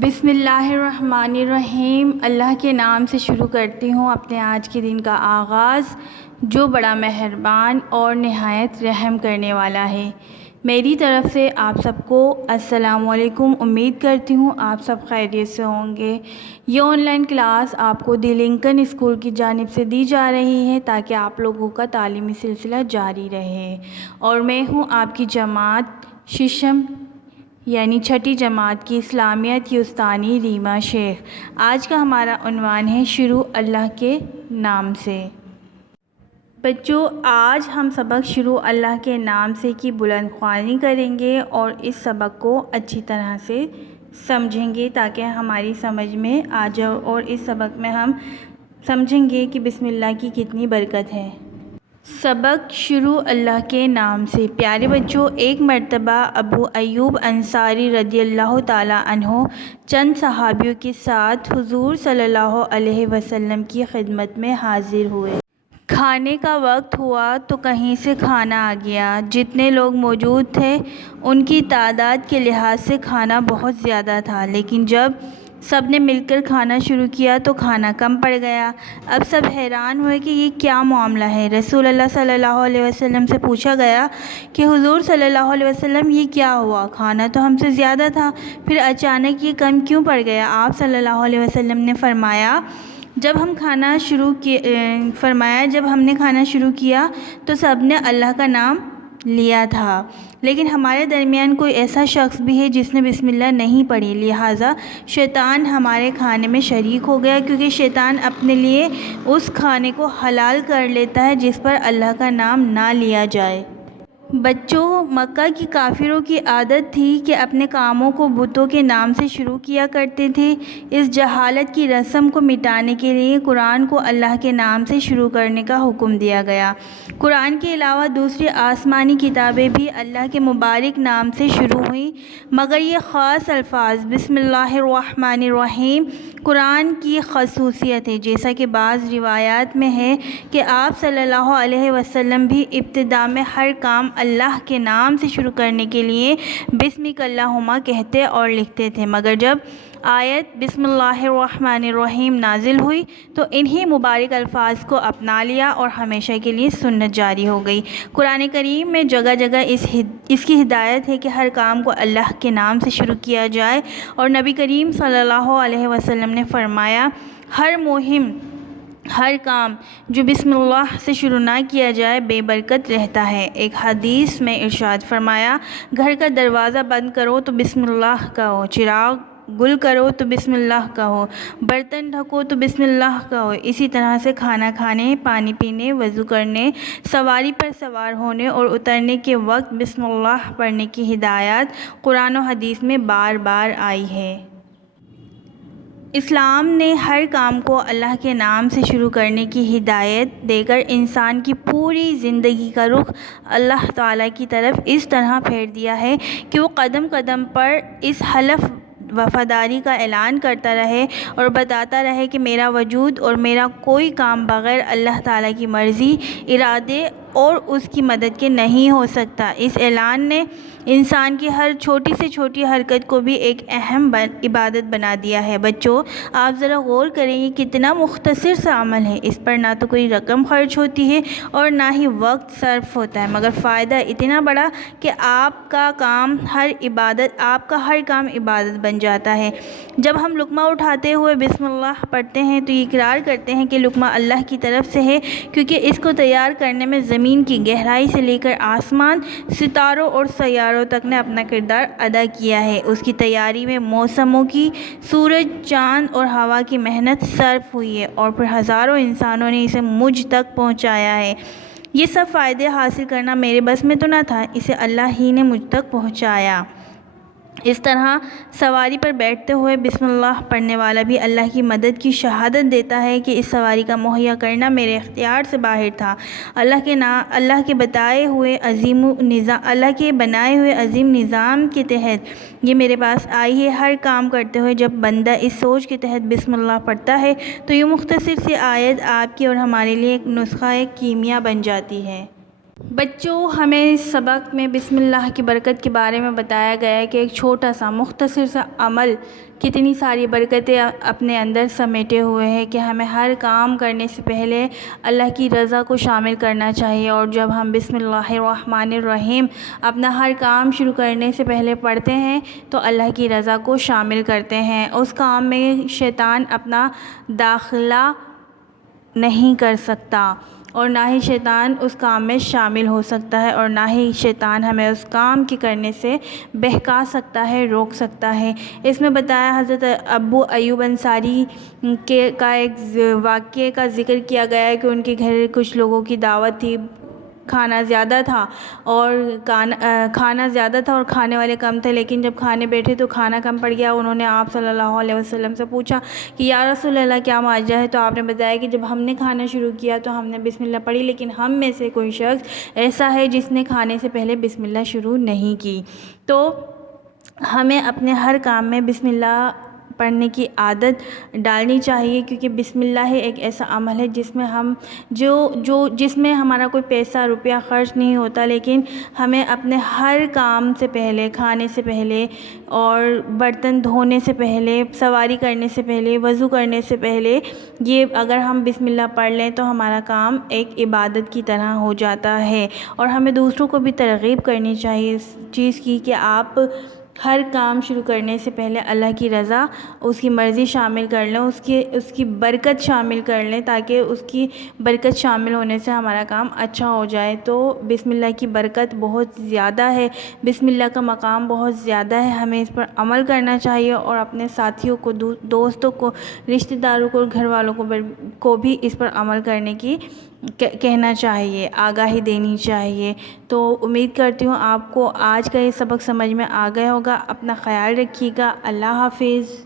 بسم اللہ الرحمن الرحیم۔ اللہ کے نام سے شروع کرتی ہوں اپنے آج کے دن کا آغاز، جو بڑا مہربان اور نہایت رحم کرنے والا ہے۔ میری طرف سے آپ سب کو السلام علیکم۔ امید کرتی ہوں آپ سب خیریت سے ہوں گے۔ یہ آن لائن کلاس آپ کو دی لنکن اسکول کی جانب سے دی جا رہی ہے تاکہ آپ لوگوں کا تعلیمی سلسلہ جاری رہے، اور میں ہوں آپ کی جماعت ششم یعنی چھٹی جماعت کی اسلامیات کی استانی ریما شیخ۔ آج کا ہمارا عنوان ہے شروع اللہ کے نام سے۔ بچوں، آج ہم سبق شروع اللہ کے نام سے کی بلند خوانی کریں گے اور اس سبق کو اچھی طرح سے سمجھیں گے تاکہ ہماری سمجھ میں آ جائے، اور اس سبق میں ہم سمجھیں گے کہ بسم اللہ کی کتنی برکت ہے۔ سبق شروع اللہ کے نام سے۔ پیارے بچوں، ایک مرتبہ ابو ایوب انصاری رضی اللہ تعالیٰ عنہ چند صحابیوں کے ساتھ حضور صلی اللہ علیہ وسلم کی خدمت میں حاضر ہوئے۔ کھانے کا وقت ہوا تو کہیں سے کھانا آ گیا۔ جتنے لوگ موجود تھے ان کی تعداد کے لحاظ سے کھانا بہت زیادہ تھا، لیکن جب سب نے مل کر کھانا شروع کیا تو کھانا کم پڑ گیا۔ اب سب حیران ہوئے کہ یہ کیا معاملہ ہے۔ رسول اللہ صلی اللہ علیہ وسلم سے پوچھا گیا کہ حضور صلی اللہ علیہ وسلم یہ کیا ہوا؟ کھانا تو ہم سے زیادہ تھا، پھر اچانک یہ کم کیوں پڑ گیا؟ آپ صلی اللہ علیہ وسلم نے فرمایا جب ہم نے کھانا شروع کیا تو سب نے اللہ کا نام لیا تھا، لیکن ہمارے درمیان کوئی ایسا شخص بھی ہے جس نے بسم اللہ نہیں پڑھی، لہٰذا شیطان ہمارے کھانے میں شریک ہو گیا، کیونکہ شیطان اپنے لیے اس کھانے کو حلال کر لیتا ہے جس پر اللہ کا نام نہ لیا جائے۔ بچوں، مکہ کی کافروں کی عادت تھی کہ اپنے کاموں کو بتوں کے نام سے شروع کیا کرتے تھے۔ اس جہالت کی رسم کو مٹانے کے لیے قرآن کو اللہ کے نام سے شروع کرنے کا حکم دیا گیا۔ قرآن کے علاوہ دوسری آسمانی کتابیں بھی اللہ کے مبارک نام سے شروع ہوئیں، مگر یہ خاص الفاظ بسم اللہ الرحمن الرحیم قرآن کی خصوصیت ہے، جیسا کہ بعض روایات میں ہے کہ آپ صلی اللہ علیہ وسلم بھی ابتدا میں ہر کام اللہ کے نام سے شروع کرنے کے لیے بسمک اللہم کہتے اور لکھتے تھے، مگر جب آیت بسم اللہ الرحمن الرحیم نازل ہوئی تو انہی مبارک الفاظ کو اپنا لیا اور ہمیشہ کے لیے سنت جاری ہو گئی۔ قرآن کریم میں جگہ جگہ اس کی ہدایت ہے کہ ہر کام کو اللہ کے نام سے شروع کیا جائے، اور نبی کریم صلی اللہ علیہ وسلم نے فرمایا ہر کام جو بسم اللہ سے شروع نہ کیا جائے بے برکت رہتا ہے۔ ایک حدیث میں ارشاد فرمایا گھر کا دروازہ بند کرو تو بسم اللہ کہو، چراغ گل کرو تو بسم اللہ کہو، برتن ڈھکو تو بسم اللہ کہو۔ اسی طرح سے کھانا کھانے، پانی پینے، وضو کرنے، سواری پر سوار ہونے اور اترنے کے وقت بسم اللہ پڑھنے کی ہدایات قرآن و حدیث میں بار بار آئی ہے۔ اسلام نے ہر کام کو اللہ کے نام سے شروع کرنے کی ہدایت دے کر انسان کی پوری زندگی کا رخ اللہ تعالیٰ کی طرف اس طرح پھیر دیا ہے کہ وہ قدم قدم پر اس حلف وفاداری کا اعلان کرتا رہے اور بتاتا رہے کہ میرا وجود اور میرا کوئی کام بغیر اللہ تعالیٰ کی مرضی، ارادے اور اس کی مدد کے نہیں ہو سکتا۔ اس اعلان نے انسان کی ہر چھوٹی سے چھوٹی حرکت کو بھی ایک اہم عبادت بنا دیا ہے۔ بچوں، آپ ذرا غور کریں، یہ کتنا مختصر سا عمل ہے۔ اس پر نہ تو کوئی رقم خرچ ہوتی ہے اور نہ ہی وقت صرف ہوتا ہے، مگر فائدہ اتنا بڑا کہ آپ کا ہر کام عبادت بن جاتا ہے۔ جب ہم لقمہ اٹھاتے ہوئے بسم اللہ پڑھتے ہیں تو یہ اقرار کرتے ہیں کہ لقمہ اللہ کی طرف سے ہے، کیونکہ اس کو تیار کرنے میں زمین کی گہرائی سے لے کر آسمان، ستاروں اور سیاروں تک نے اپنا کردار ادا کیا ہے۔ اس کی تیاری میں موسموں کی، سورج، چاند اور ہوا کی محنت صرف ہوئی ہے، اور پھر ہزاروں انسانوں نے اسے مجھ تک پہنچایا ہے۔ یہ سب فائدے حاصل کرنا میرے بس میں تو نہ تھا، اسے اللہ ہی نے مجھ تک پہنچایا۔ اس طرح سواری پر بیٹھتے ہوئے بسم اللہ پڑھنے والا بھی اللہ کی مدد کی شہادت دیتا ہے کہ اس سواری کا مہیا کرنا میرے اختیار سے باہر تھا۔ اللہ کے بنائے ہوئے عظیم نظام کے تحت یہ میرے پاس آئی ہے۔ ہر کام کرتے ہوئے جب بندہ اس سوچ کے تحت بسم اللہ پڑھتا ہے تو یہ مختصر سی آیت آپ کی اور ہمارے لیے ایک نسخہ کیمیا بن جاتی ہے۔ بچوں، ہمیں سبق میں بسم اللہ کی برکت کے بارے میں بتایا گیا ہے کہ ایک چھوٹا سا مختصر سا عمل کتنی ساری برکتیں اپنے اندر سمیٹے ہوئے ہیں، کہ ہمیں ہر کام کرنے سے پہلے اللہ کی رضا کو شامل کرنا چاہیے۔ اور جب ہم بسم اللہ الرحمن الرحیم اپنا ہر کام شروع کرنے سے پہلے پڑھتے ہیں تو اللہ کی رضا کو شامل کرتے ہیں۔ اس کام میں شیطان اپنا داخلہ نہیں کر سکتا، اور نہ ہی شیطان اس کام میں شامل ہو سکتا ہے، اور نہ ہی شیطان ہمیں اس کام کے کرنے سے بہکا سکتا ہے، روک سکتا ہے۔ اس میں بتایا حضرت ابو ایوب انصاری کا ایک واقعے کا ذکر کیا گیا ہے کہ ان کے گھر کچھ لوگوں کی دعوت تھی، کھانا زیادہ تھا اور کھانے والے کم تھے، لیکن جب کھانے بیٹھے تو کھانا کم پڑ گیا۔ انہوں نے آپ صلی اللہ علیہ وسلم سے پوچھا کہ یا رسول اللہ کیا ماجرا ہے؟ تو آپ نے بتایا کہ جب ہم نے کھانا شروع کیا تو ہم نے بسم اللہ پڑھی، لیکن ہم میں سے کوئی شخص ایسا ہے جس نے کھانے سے پہلے بسم اللہ شروع نہیں کی۔ تو ہمیں اپنے ہر کام میں بسم اللہ پڑھنے کی عادت ڈالنی چاہیے، کیونکہ بسم اللہ ایک ایسا عمل ہے جس میں ہمارا کوئی پیسہ روپیہ خرچ نہیں ہوتا، لیکن ہمیں اپنے ہر کام سے پہلے، کھانے سے پہلے اور برتن دھونے سے پہلے، سواری کرنے سے پہلے، وضو کرنے سے پہلے، یہ اگر ہم بسم اللہ پڑھ لیں تو ہمارا کام ایک عبادت کی طرح ہو جاتا ہے۔ اور ہمیں دوسروں کو بھی ترغیب کرنی چاہیے اس چیز کی کہ آپ ہر کام شروع کرنے سے پہلے اللہ کی رضا، اس کی مرضی شامل کر لیں، اس کی برکت شامل کر لیں، تاکہ اس کی برکت شامل ہونے سے ہمارا کام اچھا ہو جائے۔ تو بسم اللہ کی برکت بہت زیادہ ہے، بسم اللہ کا مقام بہت زیادہ ہے، ہمیں اس پر عمل کرنا چاہیے، اور اپنے ساتھیوں کو، دوستوں کو، رشتہ داروں کو، گھر والوں کو بھی اس پر عمل کرنے کی کہنا چاہیے، آگاہی دینی چاہیے۔ تو امید کرتی ہوں آپ کو آج کا یہ سبق سمجھ میں آ گیا ہوگا۔ اپنا خیال رکھیے گا۔ اللہ حافظ۔